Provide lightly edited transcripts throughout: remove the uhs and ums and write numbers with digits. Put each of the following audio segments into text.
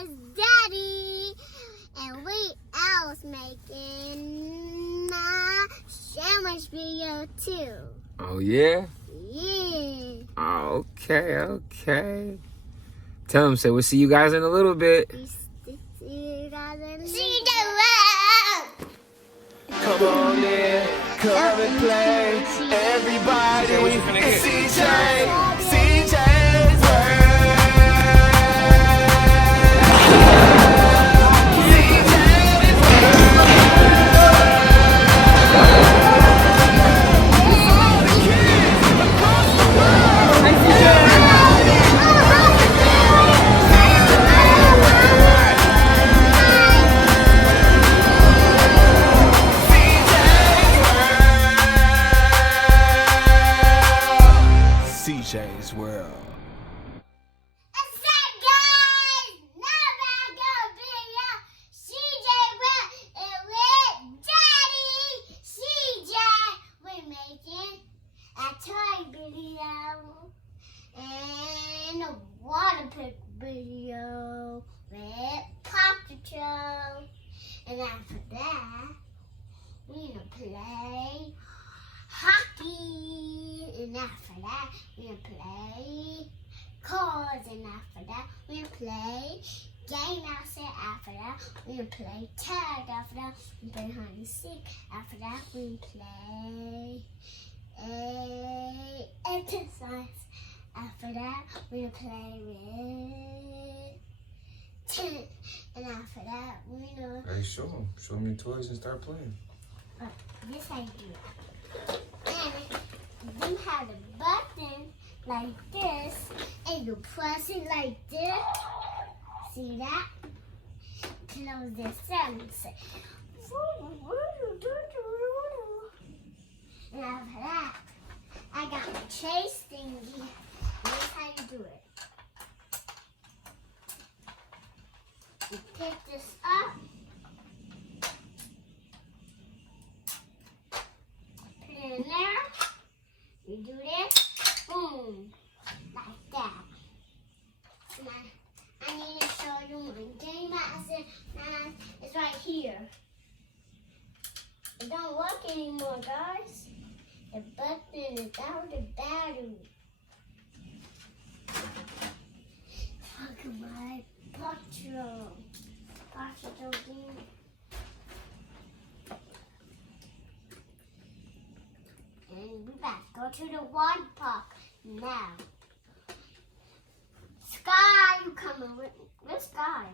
is Daddy. And we else making a sandwich video too. Oh, yeah? Yeah. Oh, okay. Tell them, say we'll see you guys in a little bit. See you guys in See the world. Come on in, come and play. Everybody, it's CJ's World. CJ's World. What's up, guys? Another good video. CJ Will and with Daddy. CJ, we're making a toy video and a water pick video with Paw Patrol. And after that, we're gonna play hockey. And after that, we're gonna play cards. And after that, we're gonna play game outside. After that, we're gonna play tag. After that, we're gonna play hide and seek. After that, we're gonna play exercise. After that, we're gonna play with 10. And after that, we're gonna Hey, show them your toys and start playing. this I do. And you have a button like this, and you press it like this. See that? Close this and say. And after that, I got my chase thingy. Here's how you do it. You pick this up. Put it in there. You do this, boom, like that. Now, I need to show you my game master. Now, it's right here. It don't work anymore, guys. The button is out of battery. Look at my Patrol. Patrol game. And we back. Go to the water park now. Sky, you coming with me? Where's Sky?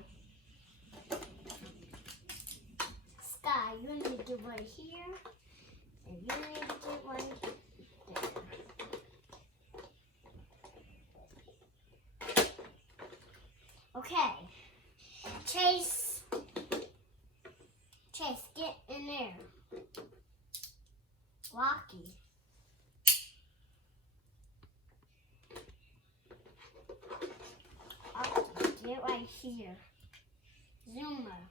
Sky, you need to get right here. And you need to get right there. Okay. Chase, get in there. Rocky. Get right here. Zoomer,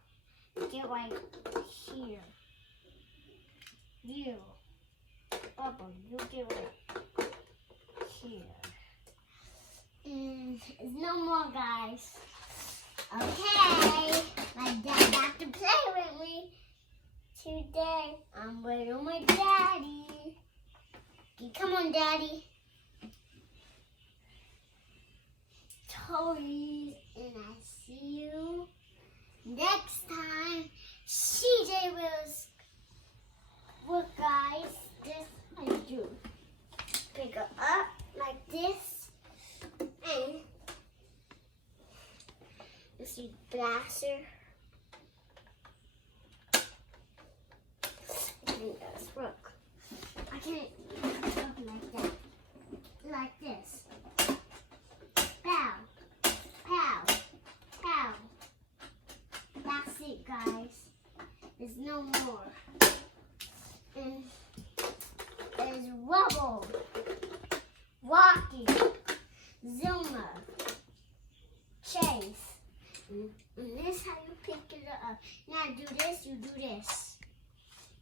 get right here. You, Bubble, you get right here. And there's no more, guys. Okay, my dad got to play with me today. I'm with my daddy. Come on, Daddy. Toys, and I see you next time. CJ Will's. Look, guys, this I do. Pick her up like this, and you see Blaster. I think that's look. I can't look like that. Like this. Pow. Pow. Pow. That's it, guys. There's no more. And there's Rubble. Rocky. Zoomer. Chase. And this is how you pick it up. Now do this, you do this.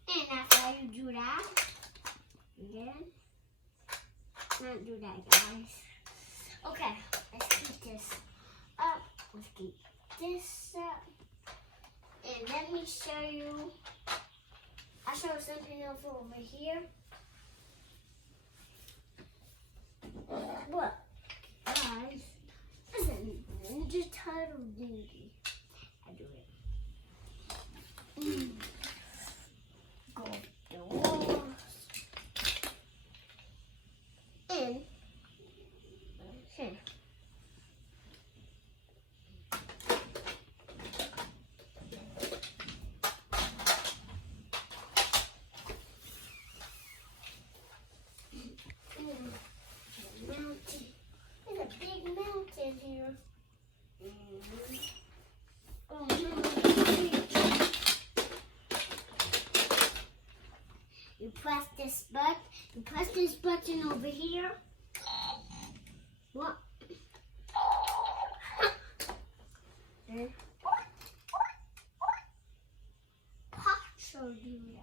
And after you do that, again, not do that, guys. Okay, let's keep this up. Let's keep this up. And let me show you. I'll show something else over here. Look, guys. This is a Ninja Turtle dinghy. I do it. Go up the walls. And here. Mountain. There's a big mountain here. Oh no. You press this button. You press this button over here. What? Pacho do that.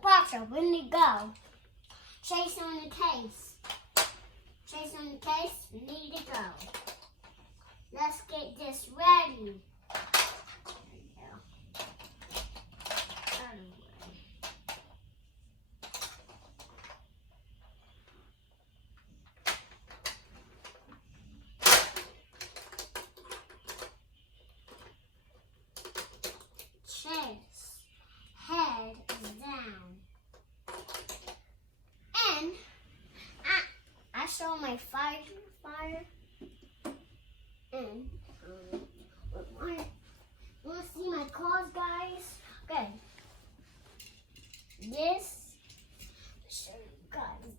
Pacho, when you go, chase on the case. Chase on the case, we need to go. Let's get this ready. There you go. Out of the way. Chase. Head down. And I show my fire. And wanna see my claws, guys? Okay. This show you guys.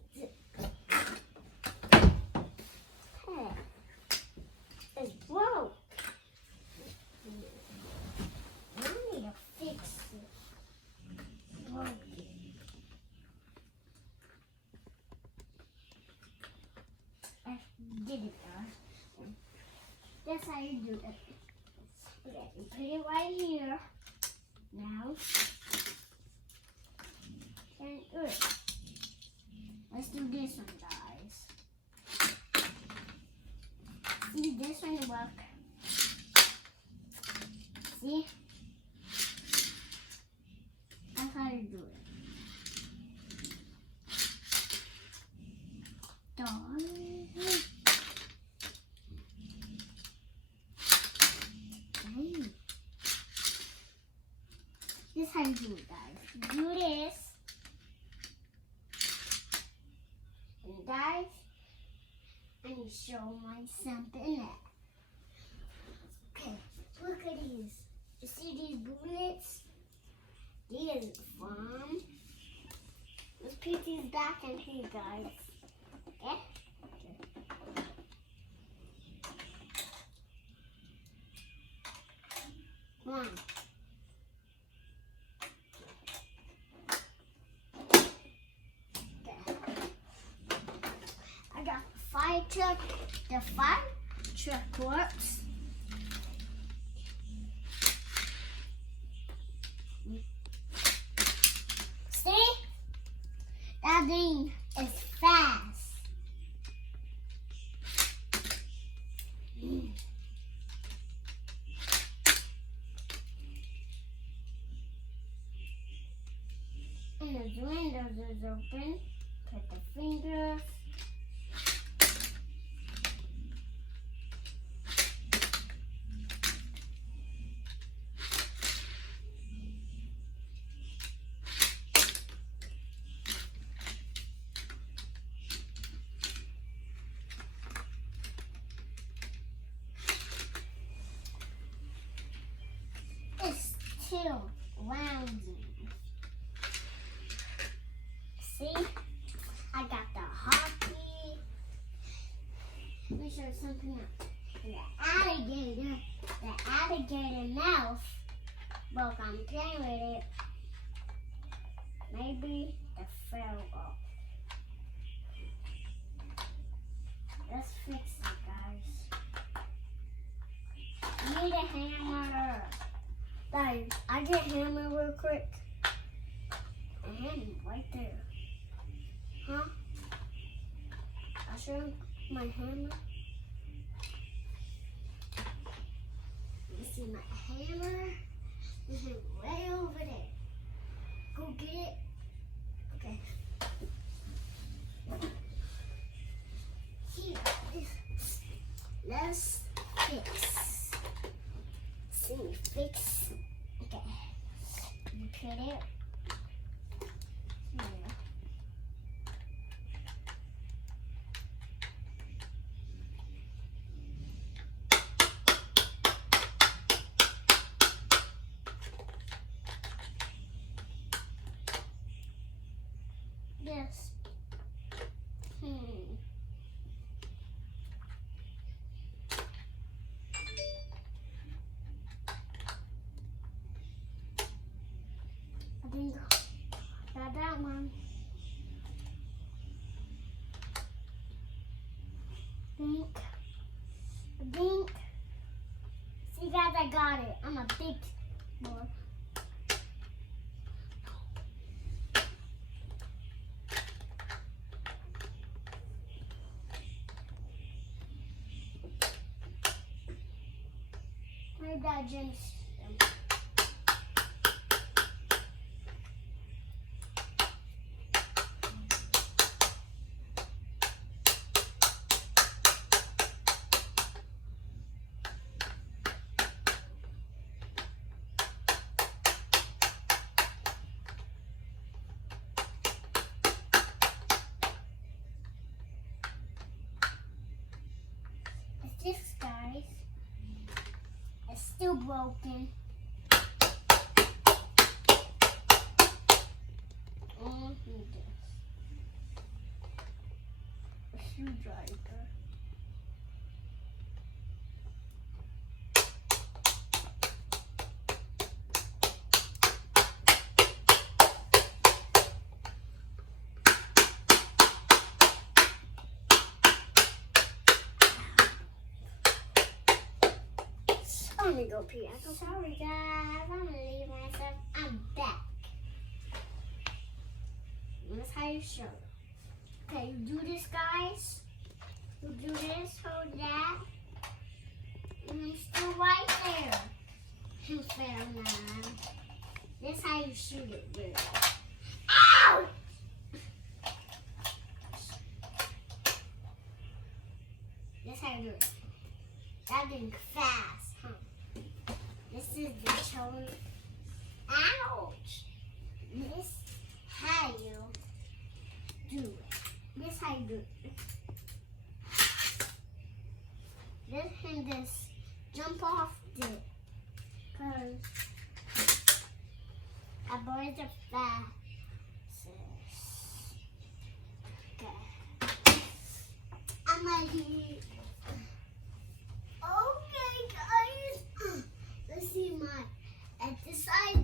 Hey, it's broke. I need to fix it. Broken. I did it, guys. That's how you do it. Okay, you put it right here. Now, and good. Let's do this one, guys. See, this one work. See? That's how you do it. This is how you do it, guys. Do this. And guys, I need to show my something else. Okay, look at these. You see these bullets? These are fun. Let's put these back in here, guys. Okay? Come on. Okay. I got the fire truck. The fire truck works. See? That thing is fast. And the windows is open. Put the fingers. It's still rounding. See? I got the hockey. Let me show you something else. The alligator mouth Look, I'm playing with it. Maybe it fell off. Let's fix it, guys. Need a hammer. Guys, I get a hammer real quick. A hammer right there. Huh? I'll show you my hammer. You see my hammer? It's way over there. Go get it. Okay. Here. Let's fix. See me fix. Okay. You put it here. Yes. I think got that one. Think. See, guys, I got it. I'm a big boy. Where'd that James? It's this, guys. It's still broken. A screwdriver. I'm gonna go pee. I'm so sorry, guys. I'm gonna leave myself. I'm back. That's how you show it. Okay, you do this, guys. You do this, hold that. And I'm still right there. You fell now. This how you shoot it, really. Ow! This how you do it. That didn't fast, huh? This is the chone. Ouch! This how you do it. This how you do it. This and this jump off it. Cause our boys are fast. Okay. I'm gonna leave. Okay, guys. Let's see my at this side.